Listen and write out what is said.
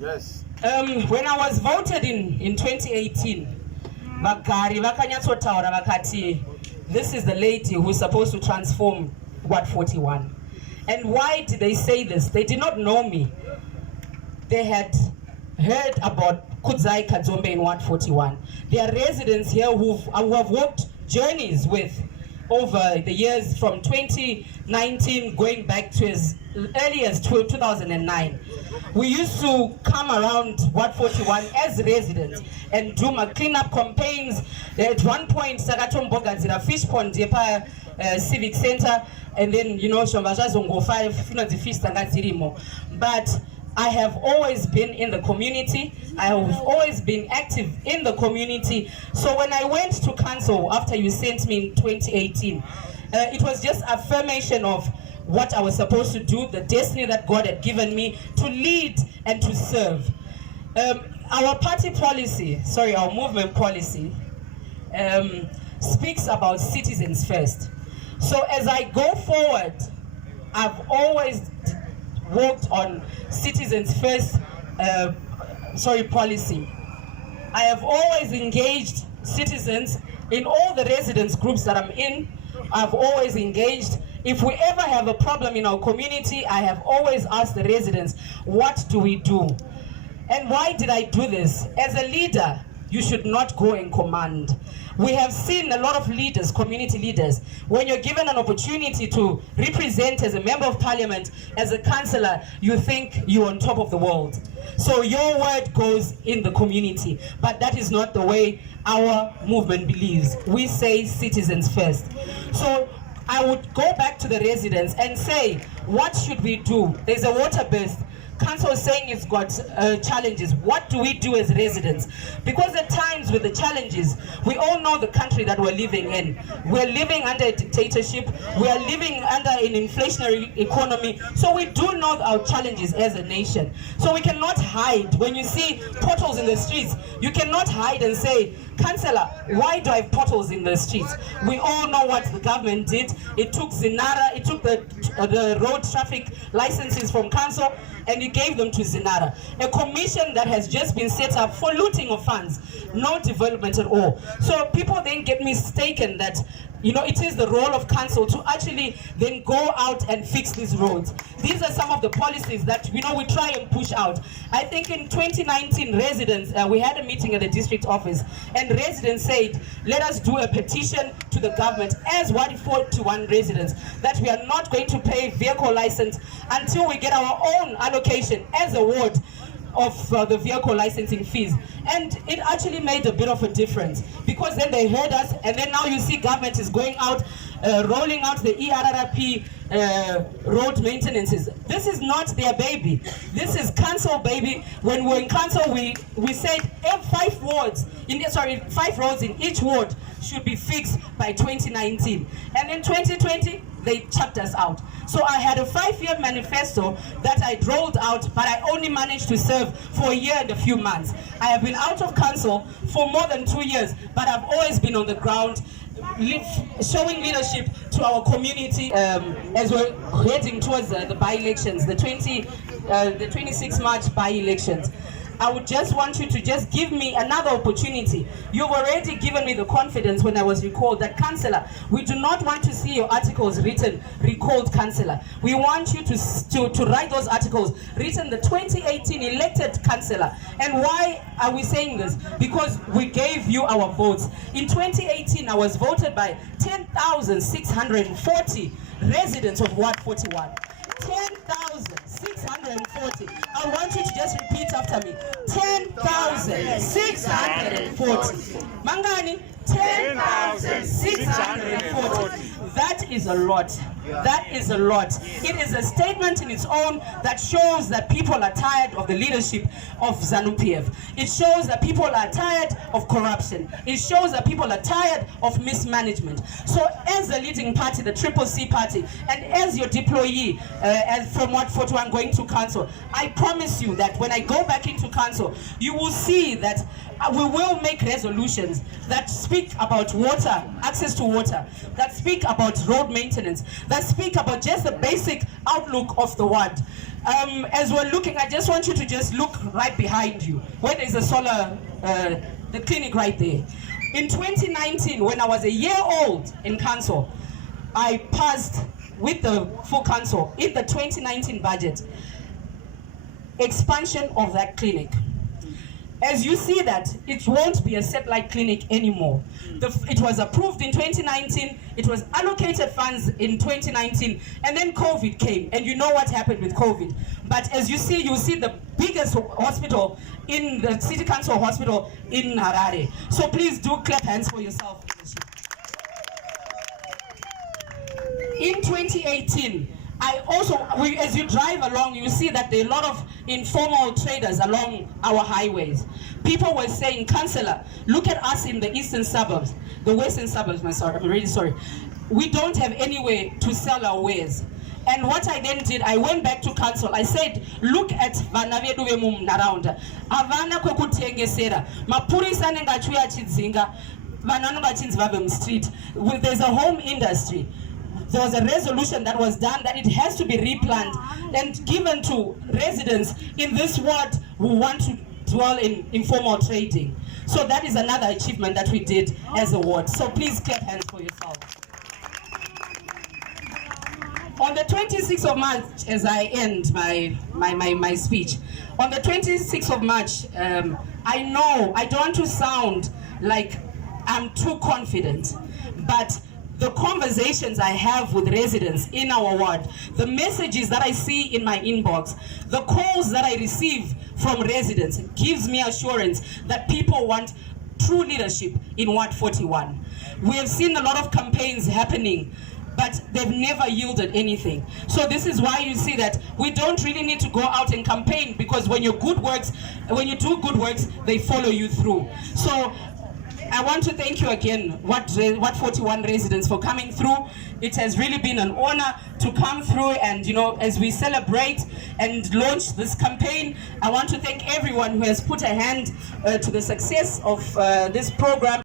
Yes. When I was voted in 2018, Bagari vakanyatsotaura vakati, this is the lady who's supposed to transform Ward 41. And why did they say this? They did not know me. They had heard about Kudzai Kadzombe in Ward 41. There are residents here who have walked journeys with over the years from 2019 going back to as early as 2009. We used to come around Ward 41 as residents and do my cleanup campaigns. At one point, Sagatomboga did a fish pond yepa civic center, and then Shombaja Zongo 5 the fish Tagazirimo. But I have always been in the community. I have always been active in the community. So when I went to council after you sent me in 2018, it was just affirmation of what I was supposed to do, the destiny that God had given me to lead and to serve. Our party policy, our movement policy, speaks about citizens first. So as I go forward, I've always worked on citizens first policy. I have always engaged citizens in all the residence groups that I'm in. I've always engaged. If we ever have a problem in our community, I have always asked the residents, what do we do? And why did I do this? As a leader, you should not go and command. We have seen a lot of leaders, community leaders, when you're given an opportunity to represent as a member of parliament, as a councillor, you think you're on top of the world. So your word goes in the community, but that is not the way our movement believes. We say citizens first. So I would go back to the residents and say, what should we do? There's a water birth. Council is saying it's got challenges. What do we do as residents? Because at times with the challenges, we all know the country that we're living in. We're living under a dictatorship. We are living under an inflationary economy. So we do know our challenges as a nation. So we cannot hide. When you see potholes in the streets, you cannot hide and say, Councillor, why do I have potholes in the streets? We all know what the government did. It took Zinara, it took the road traffic licenses from council, and it gave them to Zinara. A commission that has just been set up for looting of funds, no development at all. So people then get mistaken that it is the role of council to actually then go out and fix these roads. These are some of the policies that we try and push out. I think in 2019, residents, we had a meeting at the district office, and residents said, let us do a petition to the government as Ward 41 residents that we are not going to pay vehicle license until we get our own allocation as a ward of the vehicle licensing fees. And it actually made a bit of a difference, because then they heard us, and then now you see government is going out, rolling out the ERRP road maintenances. This is not their baby. This is council baby. When we were in council, we said 5 roads in each ward should be fixed by 2019. And in 2020, they chucked us out. So I had a 5-year manifesto that I rolled out, but I only managed to serve for a year and a few months. I have been out of council for more than 2 years, but I've always been on the ground, showing leadership to our community as we're heading towards the by-elections, the 26 March by-elections. I would just want you to just give me another opportunity. You've already given me the confidence when I was recalled that, Councillor, we do not want to see your articles written, recalled Councillor. We want you to write those articles written the 2018 elected Councillor. And why are we saying this? Because we gave you our votes. In 2018, I was voted by 10,640 residents of Ward 41. 10,640. I want you to just repeat after me. 10,640. Mangani? 10,640. That is a lot. That is a lot. It is a statement in its own that shows that people are tired of the leadership of ZANU-PF. It shows that people are tired of corruption. It shows that people are tired of mismanagement. So as the leading party, the CCC party, and as your deployee as from Ward 41 going to council, I promise you that when I go back into council, you will see that we will make resolutions that speak about water, access to water, that speak about road maintenance, that that speak about just the basic outlook of the ward. As we're looking, I just want you to just look right behind you, where there's a solar, the clinic right there. In 2019, when I was a year old in council, I passed with the full council in the 2019 budget expansion of that clinic. As you see that, it won't be a satellite clinic anymore. It was approved in 2019, it was allocated funds in 2019, and then COVID came, and you know what happened with COVID. But as you see the biggest hospital in the City Council hospital in Harare. So please do clap hands for yourself. In 2018, as you drive along, you see that there are a lot of informal traders along our highways. People were saying, Councillor, look at us in the eastern suburbs, the western suburbs, I'm really sorry. We don't have anywhere to sell our wares. And what I then did, I went back to council. I said, look at vana vedu vemunharaunda. Avana kwekutengesera. Mapurisa nengachuya achidzinga. Vana vanongachinzi vave mustreet. There's a home industry. There was a resolution that was done that it has to be replanted and given to residents in this ward who want to dwell in informal trading. So that is another achievement that we did as a ward. So please clap hands for yourself. On the 26th of March, as I end my speech, on the 26th of March, I know I don't want to sound like I'm too confident, but the conversations I have with residents in our ward, the messages that I see in my inbox, the calls that I receive from residents gives me assurance that people want true leadership in Ward 41. We have seen a lot of campaigns happening, but they've never yielded anything. So this is why you see that we don't really need to go out and campaign, because when you do good works, they follow you through. So I want to thank you again, Ward 41 residents, for coming through. It has really been an honor to come through, and as we celebrate and launch this campaign, I want to thank everyone who has put a hand to the success of this program.